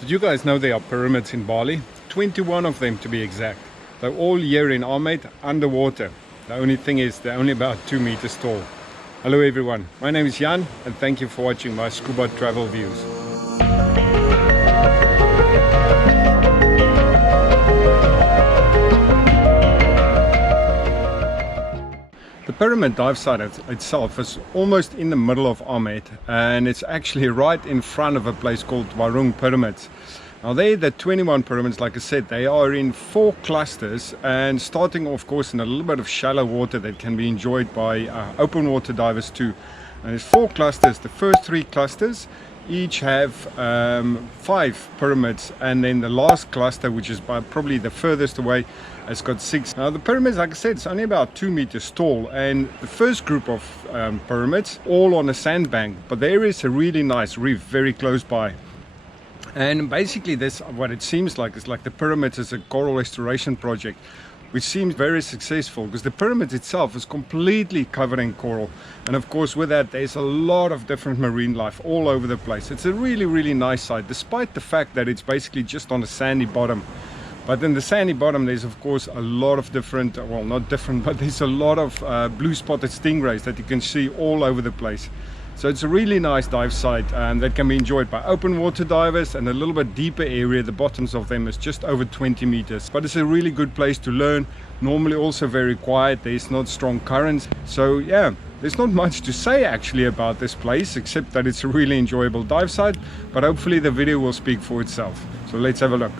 Did you guys know there are pyramids in Bali? 21 of them to be exact. They're all here in Amed, underwater. The only thing is they're only about 2 meters tall. Hello everyone, my name is Jan and thank you for watching my scuba travel views. The pyramid dive site itself is almost in the middle of Amed, and it's actually right in front of a place called Warung Pyramids. Now there, the 21 pyramids, like I said, they are in 4 clusters, and starting of course in a little bit of shallow water that can be enjoyed by open water divers too. And there's 4 clusters. The first 3 clusters each have 5 pyramids, and then the last cluster, which is probably the furthest away, has got 6. Now the pyramids, like I said, it's only about 2 meters tall, and the first group of pyramids all on a sandbank, but there is a really nice reef very close by. And basically this, what it seems like, is like the pyramids is a coral restoration project, which seems very successful because the pyramid itself is completely covered in coral, and of course with that there's a lot of different marine life all over the place. It's a really nice site, despite the fact that it's basically just on a sandy bottom. But in the sandy bottom there's of course a lot of different, well not different, but there's a lot of blue spotted stingrays that you can see all over the place. So it's a really nice dive site that can be enjoyed by open water divers, and a little bit deeper area, the bottoms of them is just over 20 meters. But it's a really good place to learn. Normally also very quiet, there's not strong currents. So yeah, there's not much to say actually about this place, except that it's a really enjoyable dive site. But hopefully the video will speak for itself. So let's have a look.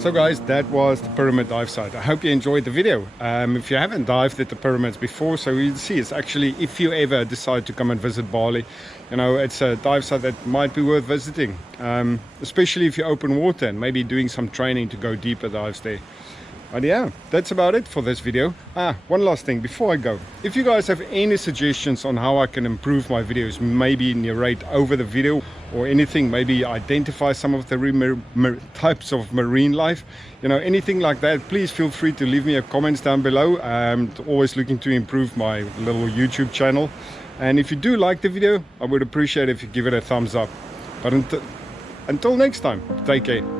So guys, that was the pyramid dive site. I hope you enjoyed the video. If you haven't dived at the pyramids before, so you'll see it's actually, if you ever decide to come and visit Bali, you know, it's a dive site that might be worth visiting, especially if you're open water and maybe doing some training to go deeper dives there. But yeah, that's about it for this video. One last thing before I go. If you guys have any suggestions on how I can improve my videos, maybe narrate over the video or anything, maybe identify some of the types of marine life, you know, anything like that, please feel free to leave me a comments down below. I'm always looking to improve my little YouTube channel. And if you do like the video, I would appreciate if you give it a thumbs up. But until next time, take care.